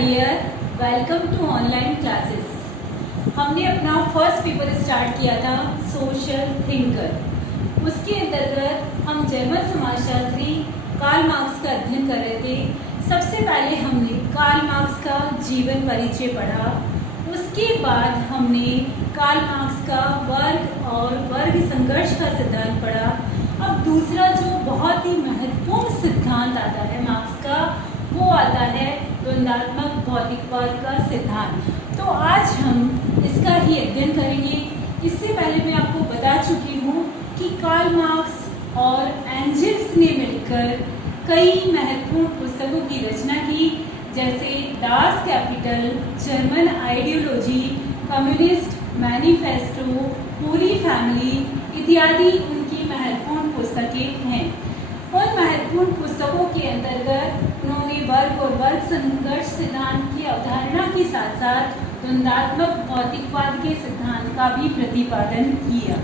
Dear, welcome to online classes. हमने अपना first paper start किया था सोशल थिंकर। उसके अंतर्गत हम जर्मन समाजशास्त्री कार्ल मार्क्स का अध्ययन कर रहे थे। सबसे पहले हमने कार्ल मार्क्स का जीवन परिचय पढ़ा। उसके बाद हमने कार्ल मार्क्स का वर्ग और वर्ग संघर्ष का सिद्धांत पढ़ा। अब दूसरा जो बहुत ही महत्वपूर्ण सिद्धांत आता है मार्क्स का, वो आता है द्वंद्वात्मक भौतिकवाद का सिद्धांत। तो आज हम इसका ही अध्ययन करेंगे। इससे पहले मैं आपको बता चुकी हूँ कि कार्ल मार्क्स और एंजेल्स ने मिलकर कई महत्वपूर्ण पुस्तकों की रचना की, जैसे Das Kapital, German ideology, communist manifesto, पूरी फैमिली इत्यादि उनकी महत्वपूर्ण पुस्तकें हैं। उन महत्वपूर्ण पुस्तकों के अंतर्गत उन्होंने वर्ग और वर्ग संघर्ष सिद्धांत की अवधारणा के साथ साथ द्वंद्वात्मक भौतिकवाद के सिद्धांत का भी प्रतिपादन किया।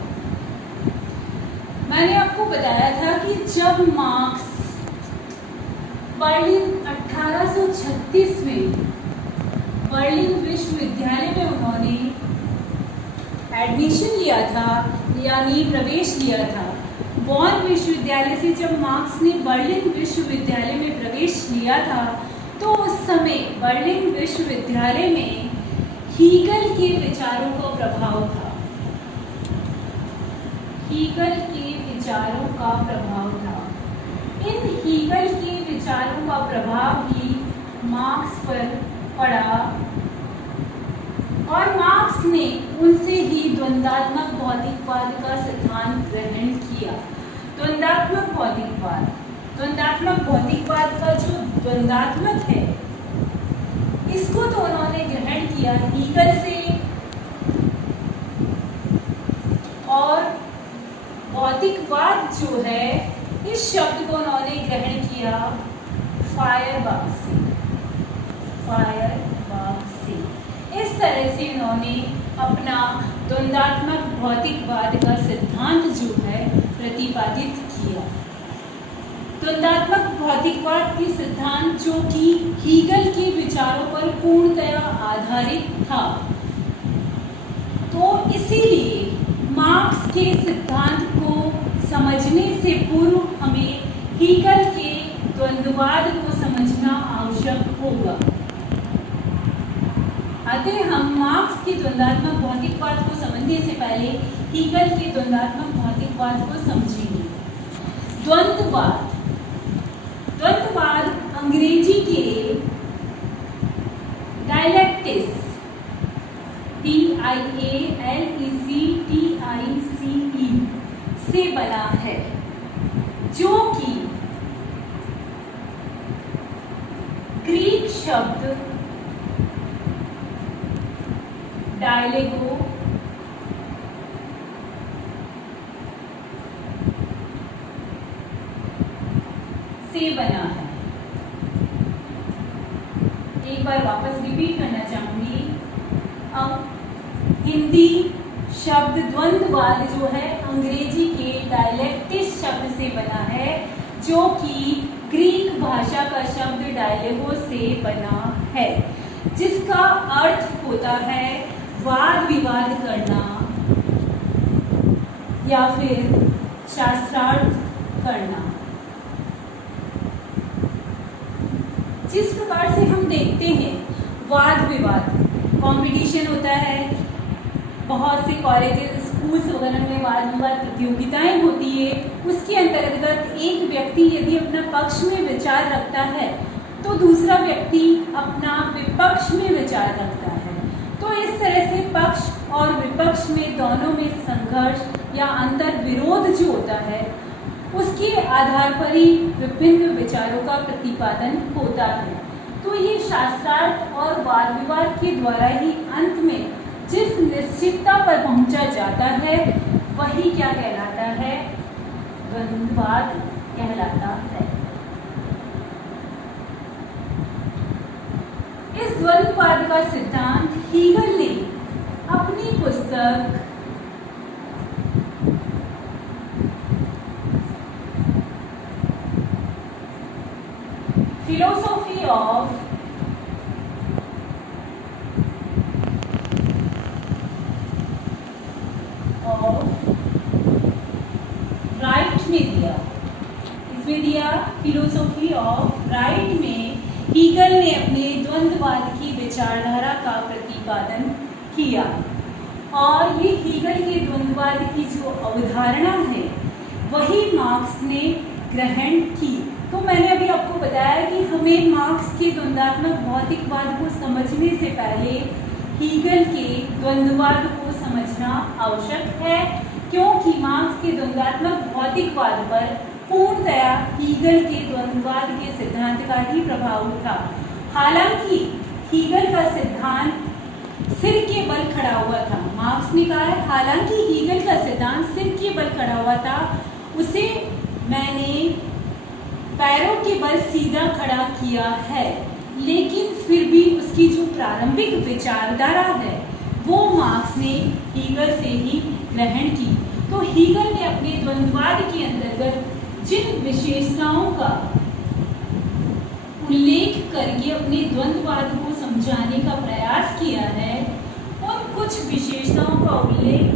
मैंने आपको बताया था कि जब मार्क्स बर्लिन 1836 में बर्लिन विश्वविद्यालय में उन्होंने एडमिशन लिया था, यानी प्रवेश लिया था। बॉन विश्वविद्यालय से जब मार्क्स ने बर्लिन विश्वविद्यालय में प्रवेश लिया था, तो उस समय बर्लिन विश्वविद्यालय में हीगल के विचारों का प्रभाव था। हीगल के विचारों का प्रभाव था। इन हीगल के विचारों का प्रभाव भी मार्क्स पर पड़ा और मार्क्स ने उनसे ही द्वंद्वात्मक भौतिकवाद का सिद्धांत ग्रहण किया। द्वंद्वात्मक भौतिकवाद का जो द्वंद्वात्मक है, इसको तो उन्होंने ग्रहण किया हीगल से, और भौतिकवाद जो है इस शब्द को उन्होंने ग्रहण किया फायरबाख से। इस तरह से उन्होंने अपना द्वंद्वात्मक भौतिकवाद का सिद्धांत जो है प्रतिपादित किया। द्वंद्वात्मक भौतिकवाद के सिद्धांत जो कि हीगल के विचारों पर पूर्णतया आधारित था, तो इसीलिए मार्क्स के सिद्धांत को समझने से पूर्व हमें हीगल के द्वंद्ववाद को समझना आवश्यक होगा। अतः हम मार्क्स के द्वंद्वात्मक भौतिकवाद को समझने से पहले हीगल के द्वंद्वात्मक भौतिकवाद को समझेंगे। द्वंद्ववाद अंग्रेजी के डायलेक्टिक्स DIALECTICE से बना है, जो कि ग्रीक शब्द डायलेगो से बना है। एक बार वापस रिपीट करना चाहूंगी। अब हिंदी शब्द द्वंद्ववाद जो है अंग्रेजी के डायलेक्टिक्स शब्द से बना है, जो कि ग्रीक भाषा का शब्द डायलेगो से बना है, जिसका अर्थ होता है वाद विवाद करना या फिर शास्त्रार्थ करना। जिस प्रकार से हम देखते हैं वाद विवाद कंपटीशन होता है, बहुत से कॉलेजेस स्कूल्स वगैरह में वाद विवाद प्रतियोगिताएं होती है। उसके अंतर्गत एक व्यक्ति यदि अपना पक्ष में विचार रखता है, तो दूसरा व्यक्ति अपना विपक्ष में विचार रखता है। तो इस तरह से पक्ष और विपक्ष में दोनों में संघर्ष या अंतर विरोध जो होता है, उसके आधार पर ही विभिन्न विचारों का प्रतिपादन होता है। तो ये शास्त्रार्थ और वाद विवाद के द्वारा ही अंत में जिस निश्चितता पर पहुंचा जाता है, वही क्या कहलाता है? द्वंद्ववाद कहलाता है। इस द्वंद्ववाद का सिद्धांत हीगल ने अपनी पुस्तक फिलोसॉफी ऑफ उसमें दिया फिलोसॉफी ऑफ राइट में हीगल ने अपने द्वंद्ववाद की विचारधारा का प्रतिपादन किया। और ये हीगल के द्वंद्ववाद की जो अवधारणा है वही मार्क्स ने ग्रहण की। तो मैंने अभी आपको बताया कि हमें मार्क्स के द्वंद्वात्मक भौतिकवाद को समझने से पहले हीगल के द्वंद्ववाद को समझना आवश्यक है, क्योंकि मार्क्स के द्वंद्वात्मक भौतिकवाद पर पूर्णतया हीगल के द्वंद्ववाद के सिद्धांत का ही प्रभाव था। हालांकि हीगल का सिद्धांत सिर के बल खड़ा हुआ था। मार्क्स ने कहा है हालांकि हीगल का सिद्धांत सिर के बल खड़ा हुआ था, उसे मैंने पैरों के बल सीधा खड़ा किया है, लेकिन फिर भी उसकी जो प्रारंभिक विचारधारा है वो मार्क्स ने हीगल से ही ग्रहण की। तो हीगल ने अपने द्वंद्ववाद के अंतर्गत जिन विशेषताओं का उल्लेख करके अपने द्वंद्ववाद को समझाने का प्रयास किया है, उन कुछ विशेषताओं का उल्लेख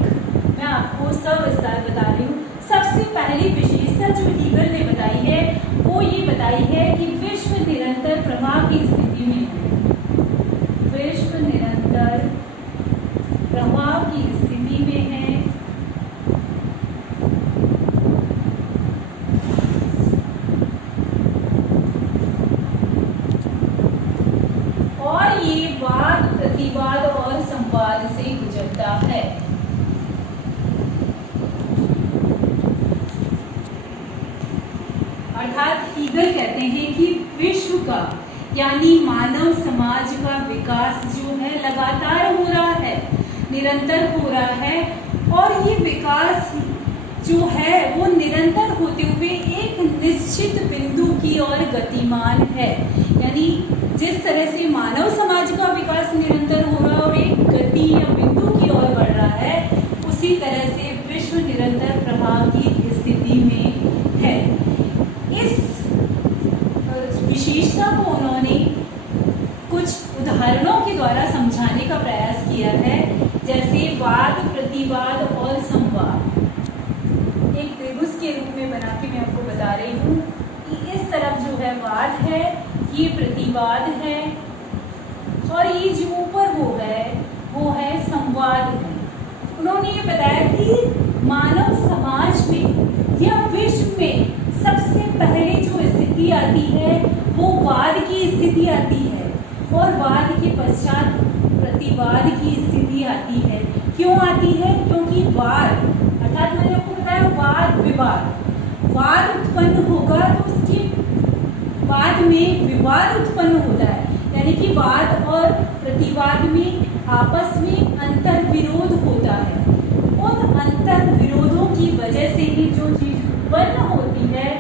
मैं आपको सविस्तार बता रही हूँ। सबसे पहली विशेषता जो हीगल ने बताई है वो ये बताई है कि विश्व निरंतर प्रवाह की स्थिति में है। विश्व निरंतर प्रवाह की स्थिति में है और ये वाद, प्रतिवाद और संवाद से गुजरता है। अर्थात हीगल कहते हैं कि विश्व का यानी मानव समाज का विकास जो है लगातार हो रहा है, निरंतर हो रहा है, और ये विकास जो है वो निरंतर होते हुए एक निश्चित बिंदु की ओर गतिमान है। यानी जिस तरह से मानव समाज का विकास निरंतर हो रहा है और एक गति या बिंदु की ओर बढ़ रहा है, उसी तरह से विश्व निरंतर प्रवाह की स्थिति में है। इस विशेषता को उन्होंने कुछ उदाहरणों के द्वारा समझाने का प्रयास किया है, जैसे वाद, प्रतिवाद और संवाद। एक त्रिभुज के रूप में बना के मैं आपको बता रही हूँ कि इस तरफ जो है वाद है, ये प्रतिवाद है, और ये जो ऊपर वो है संवाद है। उन्होंने ये बताया कि मानव समाज में या विश्व में सबसे पहले जो स्थिति आती है वो वाद की स्थिति आती है, और वाद के पश्चात प्रतिवाद की स्थिति आती है। क्यों आती है? क्योंकि वाद अर्थात मैंने आपको बताया वाद विवाद, वाद उत्पन्न होगा तो उसके बाद में विवाद उत्पन्न होता है। यानी कि वाद और प्रतिवाद में आपस में अंतर विरोध होता है। उन अंतर विरोधों की वजह से ही जो चीज उत्पन्न होती है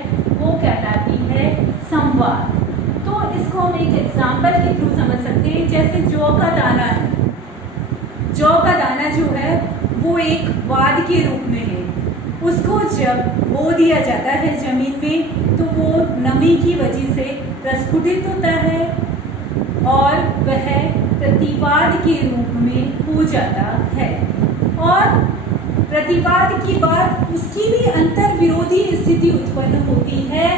वो कहलाती है संवाद। तो इसको हम एक एग्जाम्पल के थ्रू समझ सकते हैं। जैसे जौ का दाना है, जौ का दाना जो है वो एक वाद के रूप में है। उसको जब बो दिया जाता है जमीन में तो वो नमी की वजह से प्रस्फुटित होता है और वह प्रतिवाद के रूप में हो जाता है। और प्रतिवाद के बाद उसकी भी अंतर विरोधी स्थिति उत्पन्न होती है,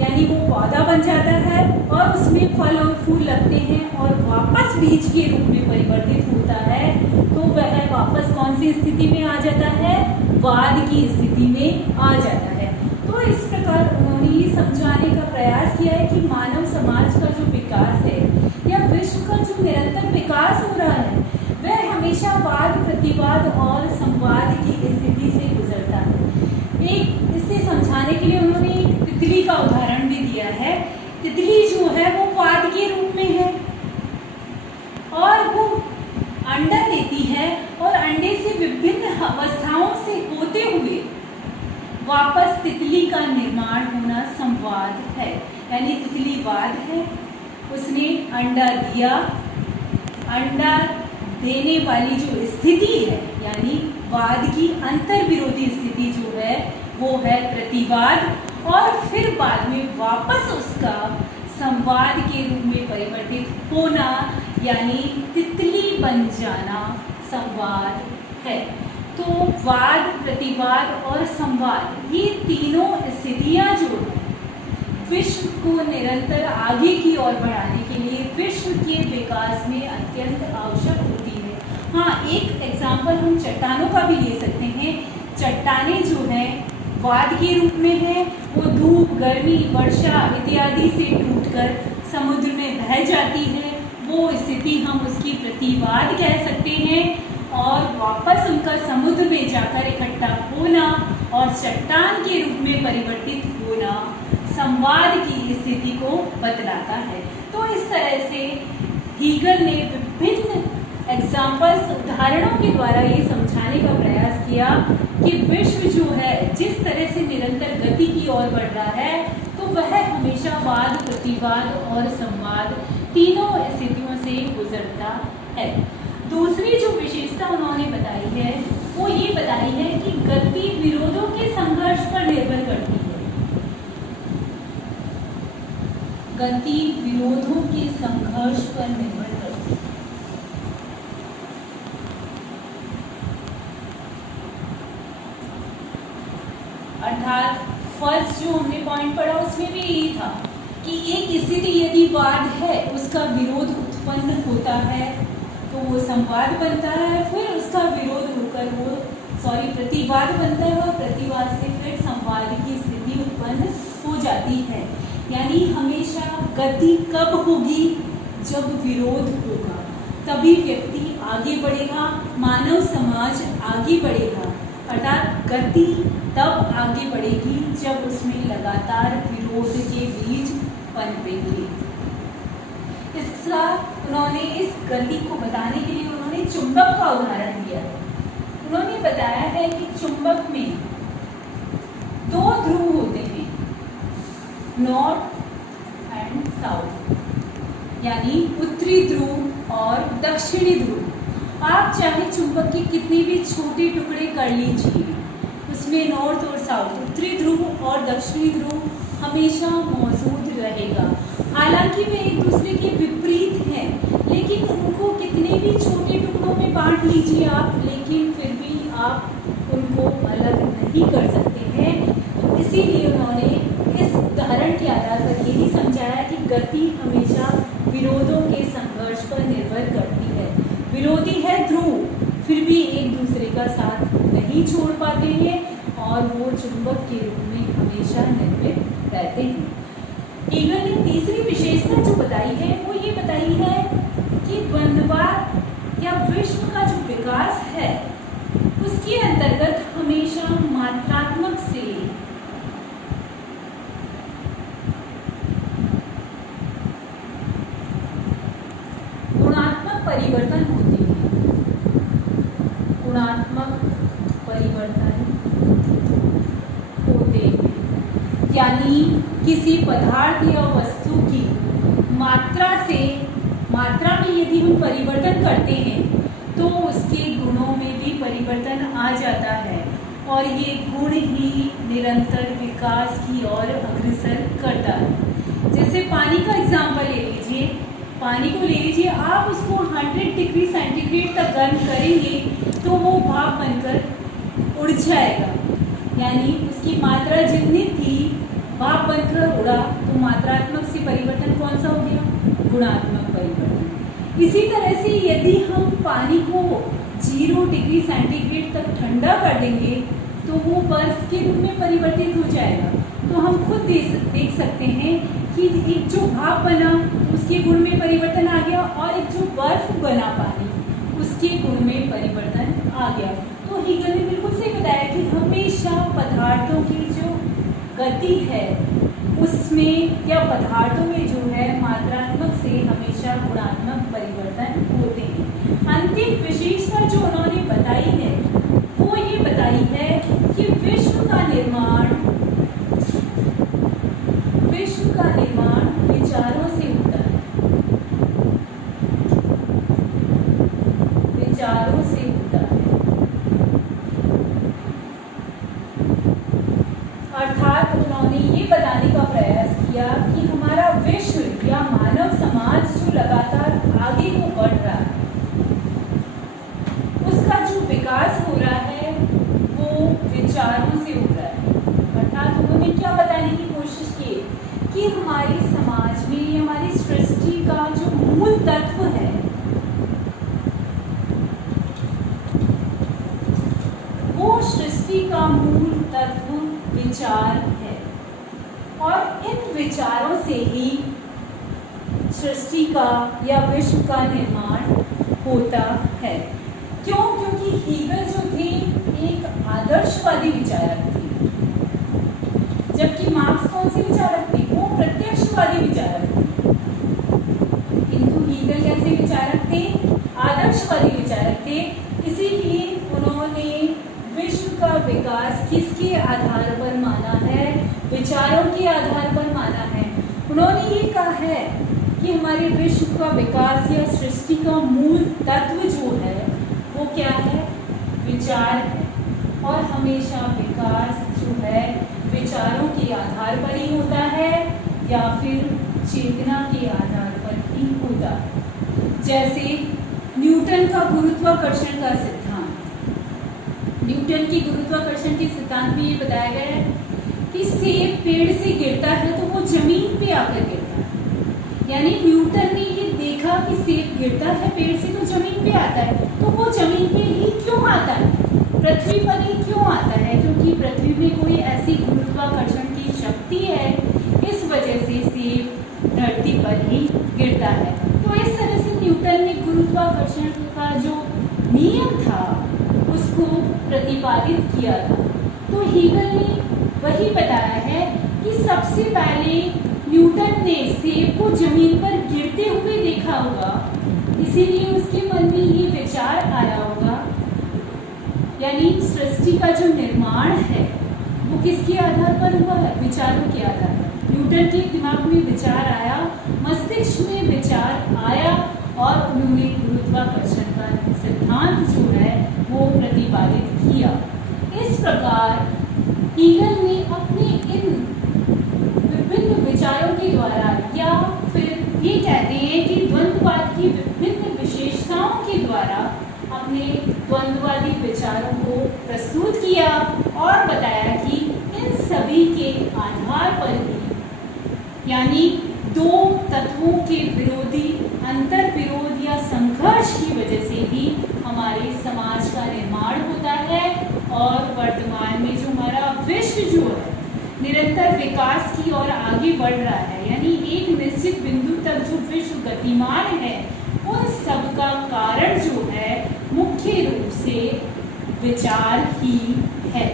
यानी वो पौधा बन जाता है और उसमें फल और फूल लगते हैं और वापस बीज के रूप में परिवर्तित होता है। तो वह वापस कौन सी स्थिति में आ जाता है? वाद की स्थिति में आ जाता है। तो इस प्रकार उन्होंने ये समझाने का प्रयास किया है कि मानव समाज का जो विकास है या विश्व का जो निरंतर विकास हो रहा है वह हमेशा वाद, प्रतिवाद और संवाद की स्थिति से गुजरता है। एक इसे समझाने के लिए उन्होंने एक तितली का उदाहरण भी दिया है। तितली जो है वो वाद के रूप में है और वो अंडा देती है और अंडे से विभिन्न अवस्थाओं से होते हुए वापस तितली का निर्माण होना संवाद है। यानी तितली वाद है, उसने अंडा दिया, अंडा देने वाली जो स्थिति है यानी वाद की अंतर विरोधी स्थिति जो है वो है प्रतिवाद, और फिर बाद में वापस उसका संवाद के रूप में परिवर्तित होना यानी तितली बन जाना संवाद है। तो वाद, प्रतिवाद और संवाद ये तीनों स्थितियां जो है विश्व को निरंतर आगे की ओर बढ़ाने के लिए विश्व के विकास में अत्यंत आवश्यक होती है। हाँ, एक एग्जाम्पल हम चट्टानों का भी ले सकते हैं। चट्टानें जो है वाद के रूप में है, वो धूप, गर्मी, वर्षा इत्यादि से टूटकर समुद्र में बह जाती है। वो स्थिति हम उसकी प्रतिवाद कह सकते हैं और वापस उनका समुद्र में जाकर इकट्ठा होना और चट्टान के रूप में परिवर्तित होना संवाद की स्थिति को बतलाता है। तो इस तरह से हीगल ने विभिन्न एग्जाम्पल्स, उदाहरणों के द्वारा ये समझाने का प्रयास किया कि विश्व जो है जिस तरह से निरंतर गति की ओर बढ़ रहा है, तो वह हमेशा वाद, प्रतिवाद और संवाद तीनों स्थितियों से गुजरता है। दूसरी जो विशेषता उन्होंने बताई है वो ये बताई है कि गति विरोधों के संघर्ष पर निर्भर करती है। गति विरोधों के संघर्ष पर निर्भर करती है। अर्थात फर्स्ट जो हमने पॉइंट पढ़ा उसमें भी यही था कि एक स्थिति यदि वाद है, उसका विरोध उत्पन्न होता है तो वो संवाद बनता है, फिर उसका विरोध होकर वो प्रतिवाद बनता है और प्रतिवाद से फिर संवाद की स्थिति उत्पन्न हो जाती है। यानी हमेशा गति कब होगी? जब विरोध होगा, तभी व्यक्ति आगे बढ़ेगा, मानव समाज आगे बढ़ेगा। अर्थात गति तब आगे बढ़ेगी जब उसमें लगातार विरोध के बीज पनपेंगे। इसका उन्होंने इस गति को बताने के लिए उन्होंने चुंबक का उदाहरण दिया है। उन्होंने बताया है कि चुंबक में दो ध्रुव होते हैं, नॉर्थ एंड साउथ, यानी उत्तरी ध्रुव और दक्षिणी ध्रुव। आप चाहे चुंबक के कितने भी छोटे टुकड़े कर लीजिए, उसमें नॉर्थ और साउथ, उत्तरी ध्रुव और दक्षिणी ध्रुव हमेशा मौजूद रहेगा। हालांकि वे एक दूसरे के विपरीत हैं, लेकिन उनको कितने भी छोटे टुकड़ों में बांट लीजिए आप, लेकिन फिर भी आप उनको अलग नहीं कर सकते हैं। तो इसीलिए उन्होंने इस उदाहरण के आधार पर यही समझाया कि गति हमेशा विरोधों के संघर्ष पर निर्भर करती है। विरोधी है ध्रुव, फिर भी एक दूसरे का साथ नहीं छोड़ पाते हैं और वो चुंबक के रूप में हमेशा निर्मित रहते हैं। हीगल ने तीसरी विशेषता जो बताई है वो ये बताई है कि द्वंद्ववाद या विश्व का जो विकास है उसके अंतर्गत हमेशा मात्रात्मक से गुणात्मक परिवर्तन होते हैं। गुणात्मक परिवर्तन होते हैं, यानी किसी पदार्थ या वस्तु की मात्रा में यदि हम परिवर्तन करते हैं तो उसके गुणों में भी परिवर्तन आ जाता है और ये गुण ही निरंतर विकास की ओर अग्रसर करता है। जैसे पानी का एग्जाम्पल ले लीजिए, पानी को ले लीजिए, आप उसको 100 डिग्री सेंटीग्रेड तक गर्म करेंगे तो वो भाप बनकर उड़ जाएगा। यानी उसकी मात्रा जितनी थी भाप बनकर उड़ा, तो मात्रात्मक से परिवर्तन कौन सा हो गया? गुणात्मक परिवर्तन। इसी तरह से यदि हम पानी को 0 डिग्री सेंटीग्रेड तक ठंडा कर देंगे तो वो बर्फ के रूप में परिवर्तित हो जाएगा। तो हम खुद देख सकते हैं कि एक जो भाप बना उसके गुण में परिवर्तन आ गया और एक जो बर्फ बना पानी उसके गुण में परिवर्तन आ गया। तो हीगल ने बिल्कुल सही बताया कि हमेशा पदार्थों की जो गति है उसमें या पदार्थों में जो है मात्रात्मक से हमेशा गुणात्मक परिवर्तन होते हैं। अंतिम विशेषता जो उन्होंने बताई है वो ये बताई है कि विश्व का निर्माण विचारों से होता है। विचारों से होता है। अर्थात उन्होंने ये बताने का प्रयास किया कि हमारा विश्व या मानव समाज जो लगातार आगे को बढ़ रहा है और इन विचारों से ही सृष्टि का या विश्व का निर्माण होता है। क्यों? क्योंकि हीगल जो थे एक आदर्शवादी विचारक थे, जबकि मार्क्स कौन से विचारक थे? वो प्रत्यक्षवादी विचारक थे। किंतु हीगल कैसे विचारक थे? आदर्शवादी विचारक थे। इसीलिए उन्होंने विश्व का विकास किसके आधार पर माना है? विचारों के आधार पर माना है। उन्होंने ये कहा है कि हमारे विश्व का विकास या सृष्टि का मूल तत्व जो है वो क्या है? विचार है। और हमेशा विकास जो है विचारों के आधार पर ही होता है या फिर चेतना के आधार पर ही होता है। जैसे न्यूटन का गुरुत्वाकर्षण का सिद्धांत, न्यूटन की गुरुत्वाकर्षण के सिद्धांत में ये बताया गया है कि सेब पेड़ से गिरता है तो वो जमीन पे आकर गिरता है। यानी न्यूटन ने ये देखा कि सेब गिरता है पेड़ से तो जमीन पे आता है, तो वो जमीन पे ही क्यों आता है? पृथ्वी पर ही क्यों आता है? क्योंकि पृथ्वी में कोई ऐसी गुरुत्वाकर्षण की शक्ति है, इस वजह से सेब धरती पर ही गिरता है। तो इस तरह से न्यूटन ने गुरुत्वाकर्षण का जो नियम था उसको प्रतिपादित किया था। तो हीगल ने वही बताया है कि सबसे पहले न्यूटन ने सेब को जमीन पर गिरते हुए देखा होगा, इसीलिए उसके मन में ये विचार आया होगा। यानी सृष्टि का जो निर्माण है वो किसके आधार पर हुआ है? विचारों के आधार पर। न्यूटन के दिमाग में विचार आया, मस्तिष्क में विचार आया और उन्होंने गुरुत्वाकर्षण का सिद्धांत जो है वो प्रतिपादित किया। इस प्रकार हीगल ने अपने इन विभिन्न विचारों के द्वारा या फिर ये कहते हैं कि द्वंद्ववाद की विभिन्न विशेषताओं के द्वारा अपने द्वंद्ववादी विचारों को प्रस्तुत किया और बताया कि इन सभी के आधार पर ही, यानी दो तत्वों के विरोधी अंतर विरोध या संघर्ष की वजह से ही हमारे समाज का निर्माण होता है और वर्तमान में जो हमारा विश्व जो है निरंतर विकास की ओर आगे बढ़ रहा है। यानी एक निश्चित बिंदु तक जो विश्व गतिमान है, उन सब का कारण जो है मुख्य रूप से विचार ही है।